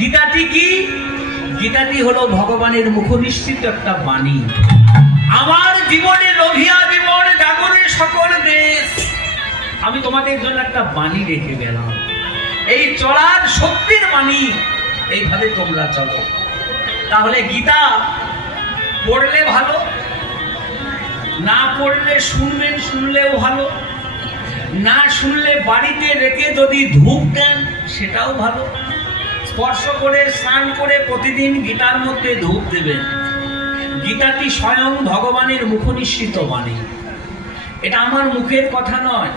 গীতাটি কি? গীতাটি হলো ভগবানের মুখনিসৃত একটা বাণী। আমার জীবনে রভিয়া জীবন জাগরে সকল দেশ, আমি তোমাদের জন্য একটা বাণী রেখে গেলাম। এই চলার শক্তির বাণী, এইভাবে তোমরা চলো। তাহলে গীতা পড়লে ভালো, না পড়লে শুনবেন, শুনলেও ভালো, না শুনলে বাড়িতে রেখে যদি ধূপ দেন সেটাও ভালো। স্পর্শ করে স্নান করে প্রতিদিন গীতার মধ্যে ধূপ দেবেন। গীতাটি স্বয়ং ভগবানের মুখনিসৃত বাণী। এটা আমার মুখের কথা নয়,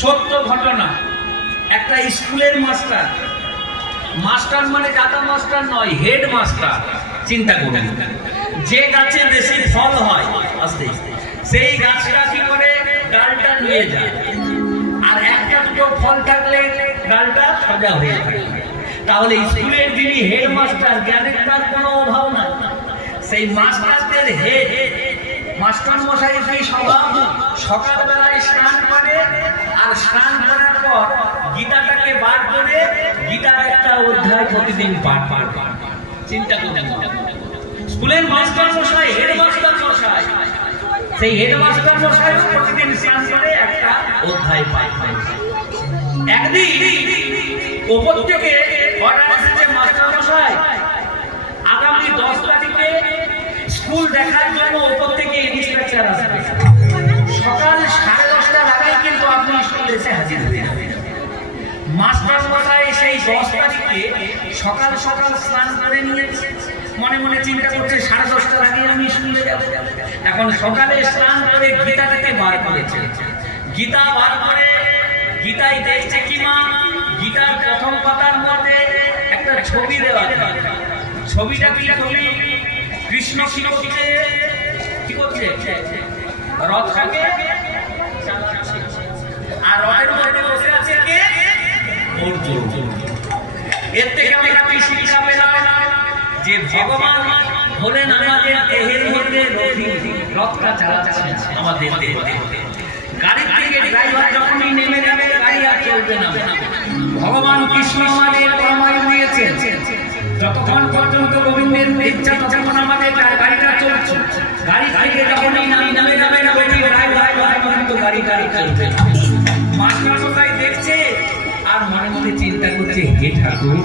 সত্য ঘটনা। একটা স্কুলের মাস্টার, মাস্টার মানে দাদা মাস্টার নয়, হেড মাস্টার। চিন্তা করুন, যে গাছে বেশি ফল হয় আস্তে আস্তে সেই গাছটা কি করে ডালটা নিয়ে যায়, আর একটা দুটো ফল থাকলে ডালটা সোজা হয়ে যায়। তাহলে স্কুলের যিনি হেড মাস্টার, জ্ঞানের তার কোনো অভাব না। সেই মাস্টারদের হেড মাস্টার মশাই সেই সকালবেলায় স্নান করে, আর স্নান করার পর গীতাটাকে বার করে গীতার একটা অধ্যায় প্রতিদিন পাঠ পাঠ। চিন্তা করুন, স্কুলের মাস্টার মশাই, হেড মাস্টার মশাই, সেই হেড মাস্টার মশাই প্রতিদিন স্নান করে একটা অধ্যায় পাঠ পায়। একদিন ওপর থেকে অর্ডার এসেছে, মাস্টার মশাই আগামী 10 তারিখে স্কুল দেখার জন্য ওপর থেকে ইন্সপেক্টর আসবে। সকাল 10:30টার আগে কিন্তু আপনি স্কুলে এসে হাজির হয়ে যাবেন। মাস্টার মশাই সেই 10 তারিখে সকাল সকাল স্নান করে নিয়েছে, মনে মনে চিন্তা করছে 10:30টার আগে আমি স্কুলে যাব। এখন সকালে স্নান করে গীতাটাকে বার করেছে। গীতা বার করে গীতায় দেখছে কি মা, গীতার প্রথম পাতার মধ্যে একটা ছবি দেওয়া আছে। ছবিটা কি? ছবি কৃষ্ণ কি করছে? কি করছে? রথটাকে চালাচ্ছে, আর রথের মধ্যে বসে আছে কে? অর্জুন। এর থেকে আমরা কি শিক্ষা পেলাম? যে ভগবান হলেন আমাদের দেহের মধ্যে রথটা চালাচ্ছেন আমাদের দেহে। গাড়ি থেকে ড্রাইভার যখনই নেমে যাবে গাড়ি আর চলবে না। ভগবান কৃষ্ণ আমাদের পরামর্শ দিয়েছেন, যতক্ষণ পর্যন্ত গোবিন্দের ইচ্ছা ততক্ষণ আমাদের গাড়িটা চলছে। গাড়ি থেকে যখনই নেমে যাবে না ওই ড্রাইভার কিন্তু গাড়ি চলবে। মাস্টার মশাই দেখছে আর মনে মনে চিন্তা করছে, হে ঠাকুর,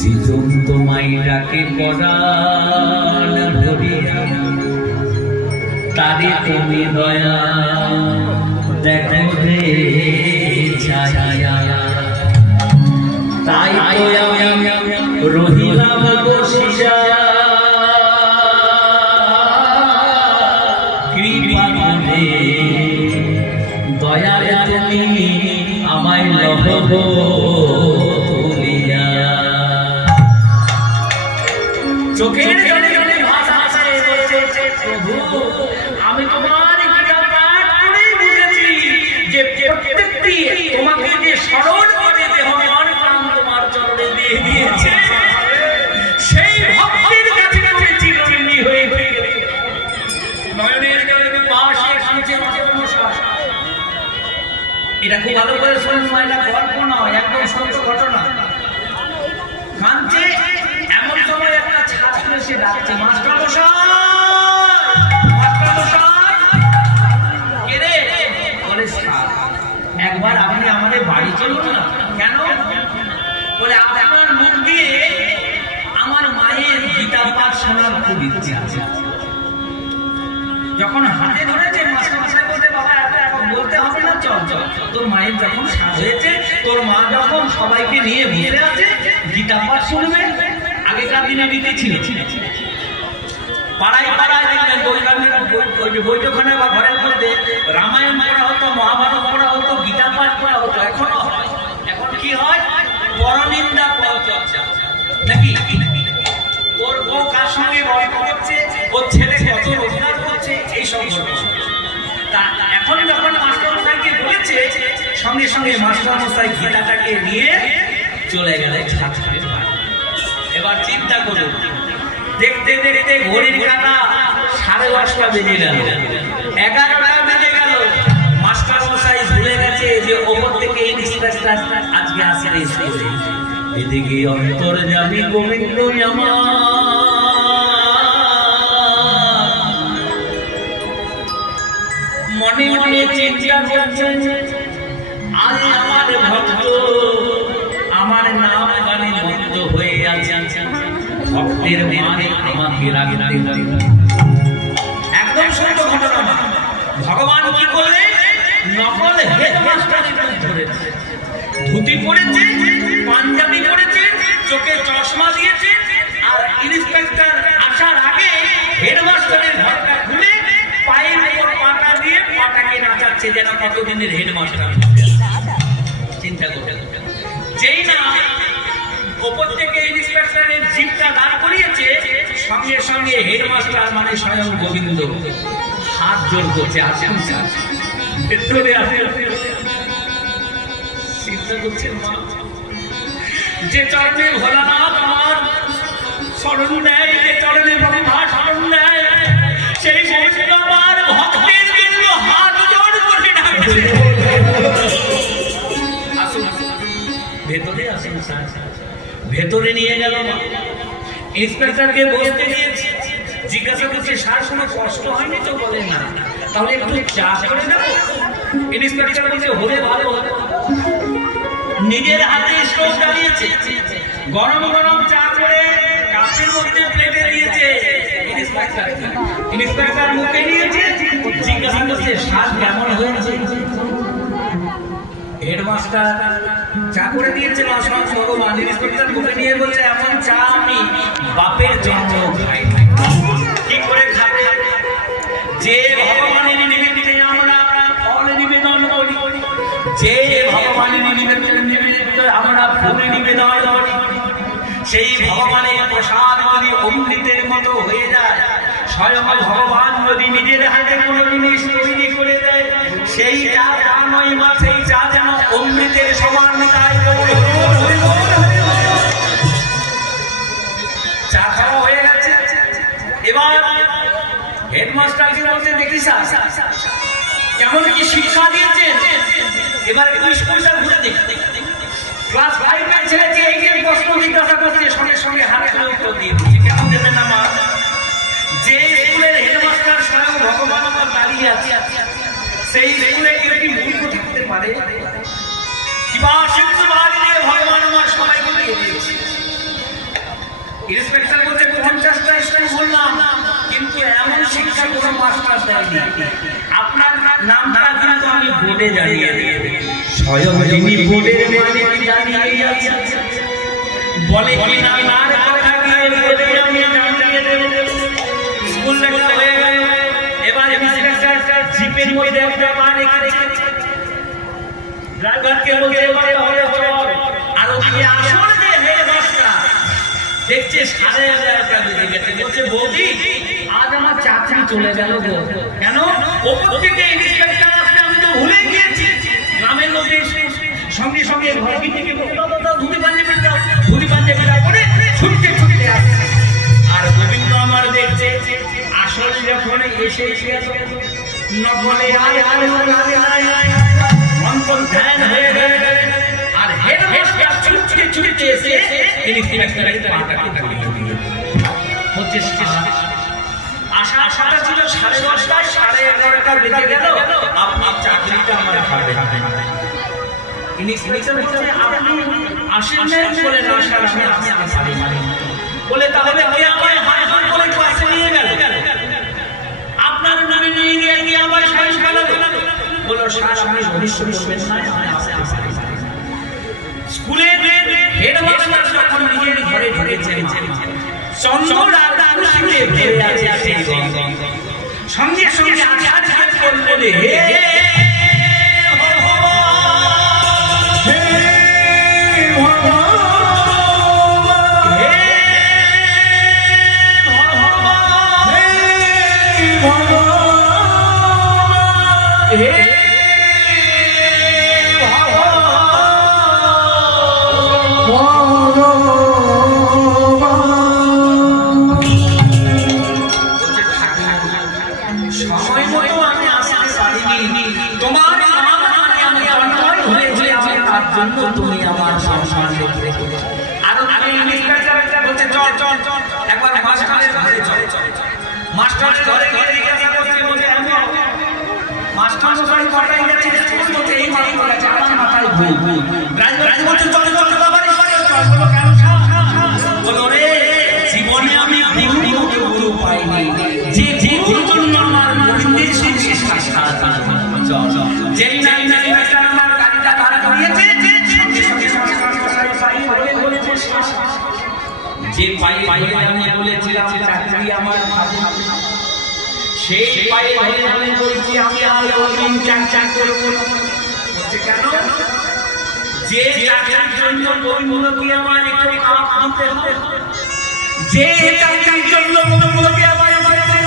জীবন তোমায় ডাকে পরাণ ভরিয়া, তারে তুমি দয়া দেখো রে ছায়া। তাই তো আমি রহিলাম বসিয়া, কৃপা করে দয়া তুমি আমায় লহ তুলিয়া। চোখের জলে জলে ভাষা বলছে, প্রভু আমি তোমার গীতা পাঠ করে বুঝেছি যে প্রত্যেকটি তোমাকে যে স্মরণ করে দেহ মন প্রাণ তোমার চরণে দিয়ে দিয়েছে, সেই ভক্তির কাছে তুমি চিরঋণী হয়ে গেলে। নয়নের জলে পাশে কাঁদছে মাস্টারমশাই। এটা খুব ভালো করে শুনুন, এটা গল্প নয়, একদম সত্য ঘটনা। কাঁদছে, এমন সময় একটা ছাত্র এসে ডাকছে, মাস্টারমশাই, মাস্টারমশাই। কে রে? বলে স্যার, একবার আপনি আমাদের বাড়ি চলুন না। কেন? বলে আপনার মুখ দিয়ে আমার মায়ের গীতা পাঠ শোনার খুব ইচ্ছে আছে। যখন হাতে ধরেছে মাস্টারমশাই বলতে, বাবা এখন বলতে হবে না, চল চল, তোর মায়ের যখন সাজ হয়েছে, তোর মা যখন সবাইকে নিয়ে বসে আছে গীতা পাঠ শুনবে। আগেকার দিনে রীতি ছিল, পাড়ায় পাড়ায় দেখবেন বৈঠকখানে বা ঘরের মধ্যে রামায়ণ পড়া হতো, মহাভারত পড়া হতো, গীতা পাঠ করা হতো। এখনো হয়। এখন কি হয়? পরনিন্দা পরচর্চা নাকি? ওর বউ কার সঙ্গে গল্প করছে, ওর ছেলে কত রোজগার করছে, এইসব তা এখন যখন মাস্টারমশাইকে বলেছে, সঙ্গে সঙ্গে মাস্টারমশাই গীতাটাকে নিয়ে চলে গেলে ছাত্রের বাড়ি। এবার চিন্তা করুন, দেখতে দেখতে ঘড়ির কাঁটা 10:30 বেজে গেল, 11টা বেজে গেল। মাস্টারমশাই ভুলে গেছে যে ওপর থেকে ইন্সপেক্টর আজকে আসবে স্কুলে। এদিকে অন্তর্যামী গোবিন্দ আমার মনে মনে চিন্তা করছেন, আজ আমার ভক্ত আমার নাম গানে মগ্ন হয়ে আছে, ভক্তের মানে আমাকে রাখতে একদম সত্য ঘটনা। ভগবান কি করলেন? নকল হেডমাস্টার ধরেছে, ধুতি পরেছে, পাঞ্জাবি পরেছে, চোখে চশমা দিয়েছে, আর ইন্সপেক্টর আসার আগে হেডমাস্টারের ঘরটা খুলে পায়ের উপর পাটা দিয়ে পাটাকে নাচাচ্ছে যেন কতদিনের হেডমাস্টার। চিন্তা করতে যেই না ওপর থেকে ইন্সপেক্টরের জিপটা দাঁড় করিয়েছে, সঙ্গে সঙ্গে হেডমাস্টার মানে স্বয়ং গোবিন্দ হাত জোর করছে, আছে ভেতরে আছে। চিন্তা করছেন মা, যে চরণে ভোলানাথ আমার শরণ নেয়, যে চরণে ব্রহ্মা শরণ নেয়, সেই আমার ভক্তের জন্য হাত জোর করে ডাকছে। আসুন ভেতরে আসুন, ভেতরে নিয়ে গেল। ইন্সপেক্টরকে বসতে দিয়েছে, জিজ্ঞাসা করছে স্যার কোনো কষ্ট হয়নি তো? বলে না। তাহলে একটু চা করে দেবো? ইন্সপেক্টর বলছে হলে ভালো হবে। নিজের হাতে স্টোভ জ্বালিয়েছে, গরম গরম চা করে কাপের মধ্যে প্লেটে দিয়েছে। ইন্সপেক্টর মুখে নিয়েছে, জিজ্ঞাসা করছে স্বাদ কেমন হয়েছে? হেডমাস্টার চা করে দিয়েছে ভগবান। ইন্সপেক্টর মুখে নিয়ে বলছে এমন চা আমি বাপের জন্য খাই। কি করে খাই? যে ভগবানের নিমিত্তে আমরা ফল নিবেদন করি, যে ভগবানের নিমিত্তে আমরা ফুল নিবেদন করি, সেই ভগবানের প্রসাদ যদি অমৃতের মতো হয়ে যায়, স্বয়ং ভগবান যদি নিজের হাতে কোনো জিনিস তৈরি করে দেয়, সেই চা নয় মা, সেই চা যেন অমৃতের সমান। তাই চা খাওয়া হয়ে গেছে। এবার হেডমাস্টারকে বলতে দেখি স্যার কেমন কি শিক্ষা দিয়েছে, এবার একটু স্কুলটা ঘুরে দেখতে। ক্লাস 5 এর ছেলেকে এই যে প্রশ্ন জিজ্ঞাসা করছে, সঙ্গে সঙ্গে হাতে করে উত্তর দিয়ে দিচ্ছে। কেমন দেবেন না মা? যে স্কুলের হেডমাস্টার স্বয়ং ভগবান আমার দাঁড়িয়ে আছে, সেই স্কুলে কেউ কি মূর্খ থাকতে পারে? কিবা শিক্ষা দিয়ে ভগবান আমার সবাইকে দিয়ে দিয়েছে। ইন্সপেক্টর বলছে 50টা স্কুল বললাম, কিন্তু এমন শিক্ষা কোনো মাস্টার দেয়নি। আপনার নামটা কিন্তু আমি বোর্ডে জানিয়ে দিয়ে স্বয়ং যিনি বোর্ডের মালিক জানিয়ে আছেন, বলে কি না আর কথা দিয়ে বোর্ডে আমি জানিয়ে দেব। স্কুল লেখা হয়ে গেল। এবার ইন্সপেক্টর জিপের মধ্যে একটা মান রেখেছে, ড্রাইভারকে বলছে এবারে হলে চল। আর ওদিকে আসল যে হেডমাস্টার দেখছে 11,000 টাকা দিয়ে গেছে, বলছে বৌদি আজ আমার চাকরি চলে গেল গো। কেন? ওপর থেকে ইন্সপেক্টর আসলে আমি তো ভুলে গিয়েছি। গ্রামের মধ্যে সঙ্গে সঙ্গে ঘরকি থেকে ধুতি পাঞ্জাবি দাও, ধুতি পাঞ্জাবি দাও করে ছুটতে ছুটতে আসছে। আর গোবিন্দ আমার দেখছে আসল যখন এসে নকলে আয় আয় আয় আয় অন্তর ধ্যান হয়ে গেল। আর হেডমাস্টার ছুটতে ছুটতে এসে ইন্সপেক্টরের পাটাকে ধরিয়ে দিল। হচ্ছে আশাটা ছিল 10:30, 11:30 বেজে গেল, আপনার চাকরিটা আমার হাতে। ইন্সপেক্টর বলছে আপনি আসেন না? বলে না স্যার আমি আসতে পারি। বলে তাহলে কে আমায় হাত ধরে করে ক্লাসে নিয়ে গেল? আপনার নামে নিয়ে গিয়ে আমার সাহস ফেলালো। বলো স্যার আপনি ভবিষ্যৎ করবেন না, আমি আসতে পারি। স্কুলে হেডমাস্টার যখন নিজের ঘরে ঢুকেছেন, চন্দ্র আর খুশিতে ভরে আছে সেই গঙ্গ। সঙ্গে সঙ্গে আচার্য বললেন হে সময় মতো আমি আসতে পারিনি, একবার মাস্টারের ঘরে চল। মাস্টারের ঘরে গিয়ে জিজ্ঞাসা করছে, বলছে মাস্টার মশাই কোথায় গেছে? বলছে এই মাত্র গেছে, আমার মাথায় ভুল। রাজ বলছে চল চল চল বাবা চল। বলো কেন? বলো রে, জীবনে আমি গুরু পাইনি, যে গুরুর জন্য আমার গোবিন্দের শিষ্য সাক্ষাৎ। চল যেই নাই আমার গাড়িটা দাঁড়া করিয়েছে, যে পায়ে আমি বলেছিলাম চাকরি আমার হবে, সেই পায়ে আমি বলছি আমি আর কোনদিন চাক করব না। কেন? যে চাকরির জন্য বন্ধুকে আমার একটু কাপ দিতে হবে, যে চাকরির জন্য বন্ধুকে আমার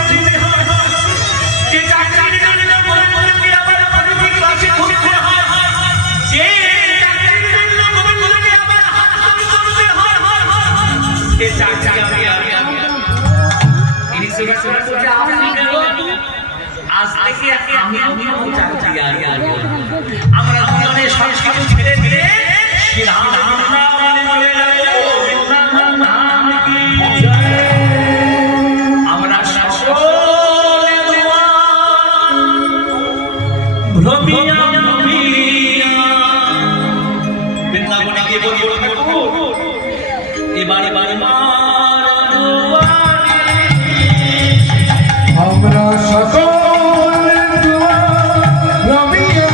দিতে হবে, যে চাকরির জন্য বন্ধুকে আমার পারিবারিক ক্লাসে করতে হয়, যে চাকরির জন্য বন্ধুকে আমার হাত করতে হয়, সে চাকরি আমি ইনি সুরা সুরা আপনি আজ থেকে আমিও চাকরি আমরা দুজনে সব কিছু ছেড়ে দিয়ে শ্রীরাম নামে বলে আমরা সকলে ভ্রমিয়া বৃন্দাবনে গিয়ে বলি এবারে আমরা সকল রবিয়া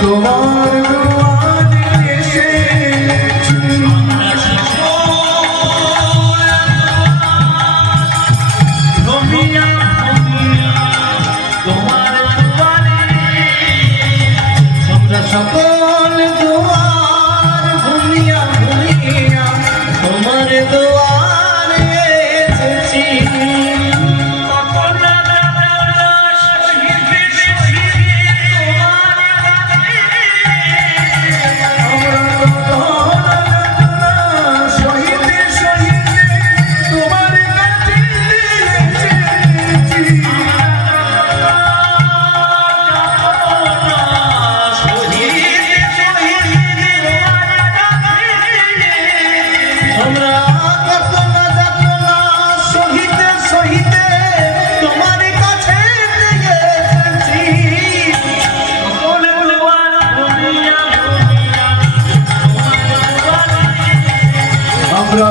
তোমার দুয়ারে এসেছি। আমরা সকল দুয়ার ঘুমিয়া ঘুমিয়া তোমার দুয়ারে এসেছি। আমরা